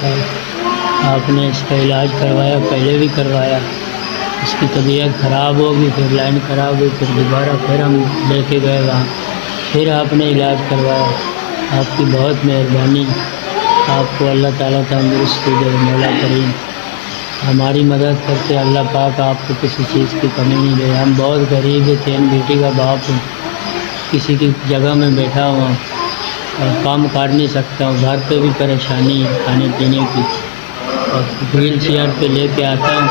سال آپ نے اس کا علاج کروایا، پہلے بھی کروایا، اس کی طبیعت خراب ہوگی، پھر لائن خراب ہوئی، پھر دوبارہ پھر ہم لے کے گئے وہاں، پھر آپ نے علاج کروایا۔ آپ کی بہت مہربانی، آپ کو اللہ تعالیٰ تندرستی دے، مولا کریم ہماری مدد کرتے اللہ پاک آپ کو کسی چیز کی کمی نہیں دے۔ ہم بہت غریب ہیں، 3 بیٹی کا باپ ہوں، کسی کی جگہ میں بیٹھا ہوا اور کام کر نہیں سکتا ہوں، گھر پہ بھی پریشانی ہے کھانے پینے کی، اور ویل چیئر پہ لے کے آتا ہوں،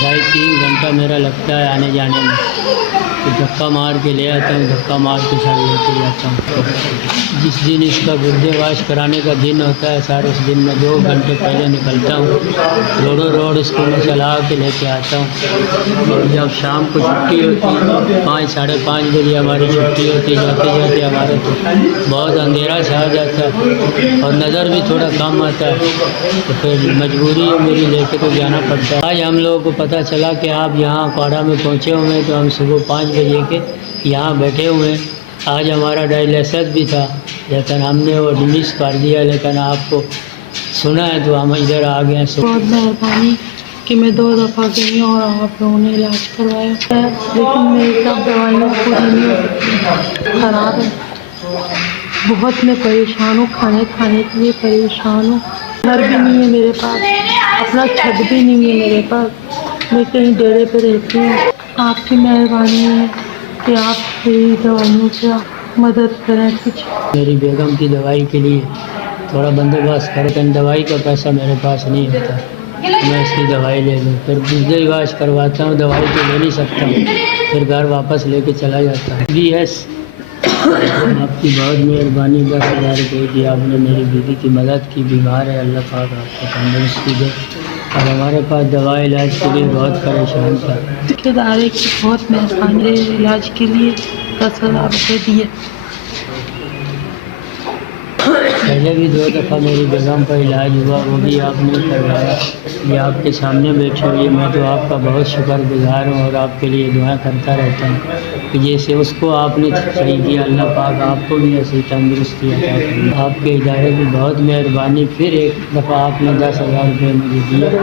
2.5-3 گھنٹہ میرا لگتا ہے آنے جانے میں، تو دھکا مار کے لے آتا ہوں، دھکا مار کے سر لے کے جاتا ہوں۔ جس دن اس کا گردے واش کرانے کا دن ہوتا ہے سر، اس دن میں 2 گھنٹے پہلے نکلتا ہوں، روڈ اس کو میں چلا کے لے کے آتا ہوں، اور جب شام کو چھٹی ہوتی ہے 5-5:30 بجے ہماری چھٹی ہوتی ہے، جاتے جاتے ہمارے تو بہت اندھیرا سا آ جاتا ہے اور نظر بھی تھوڑا کم آتا ہے، تو پھر مجبوری ہے میری، لے کے تو جانا پڑتا ہے۔ آج ہم لوگوں کو پتہ چلا کہ آپ یہاں کوڑا میں پہنچے ہوئے ہیں، تو ہم صبح 5 بجے کے یہاں بیٹھے ہوئے ہیں۔ آج ہمارا ڈائلیسس بھی تھا، لیکن ہم نے وہ ڈمش کر دیا، لیکن آپ کو سنا ہے تو ہم ادھر آ گئے ہیں۔ بہت مہربانی کہ میں 2 دفعہ گئی ہوں اور آپ لوگوں نے علاج کروایا ہے، لیکن میری سب دوائیاں پوری نہیں ہوتی، خراب ہے۔ بہت میں پریشان ہوں، کھانے کے لیے پریشان ہوں، گھر بھی نہیں ہے میرے پاس، اپنا چھت بھی نہیں ہے میرے پاس، میں کہیں ڈیرے پہ رہتی ہوں۔ آپ کی مہربانی ہے کہ آپ میری دوائیوں سے مدد کریں کچھ۔ میری بیگم کی دوائی کے لیے تھوڑا بندوبست کریں، لیکن دوائی کا پیسہ میرے پاس نہیں ہوتا، میں اس کی دوائی لے لوں، پھر گردے علاج کرواتا ہوں، دوائی تو لے نہیں سکتا ہوں، پھر گھر واپس لے کے چلا جاتا ہوں۔ جی ایس آپ کی بہت مہربانی، 10,000 روپئے کی آپ نے میری بیوی کی مدد کی، بیمار ہے، اللہ پاک آپ کو تندرستی دے، اور ہمارے پاس دوا علاج کے لیے بہت پریشان تھا۔ ادارے کی بہت مہربانی، علاج کے لیے 10,000 روپئے دیے۔ پہلے بھی 2 دفعہ میری بیگم کا علاج ہوا، وہ بھی آپ نے کروایا، یہ آپ کے سامنے بیٹھی ہوئی ہے، میں تو آپ کا بہت شکر گزار ہوں اور آپ کے لیے دعائیں کرتا رہتا ہوں کہ جیسے اس کو آپ نے صحیح کیا، اللہ پاک آپ کو بھی ایسی تندرستی عطا کرے۔ آپ کے ادارے کی بہت مہربانی، پھر ایک دفعہ آپ نے 10,000 روپئے مجھے دیا۔